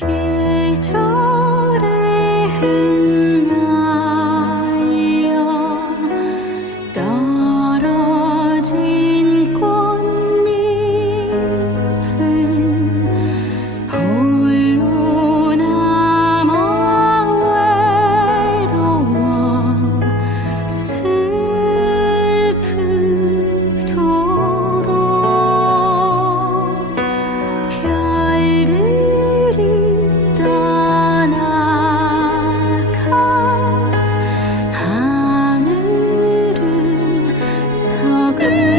계절에 흩날려 떨어진 꽃잎은 홀로 남아 외로워 슬프도록 별들이 떠나가 하늘은 서글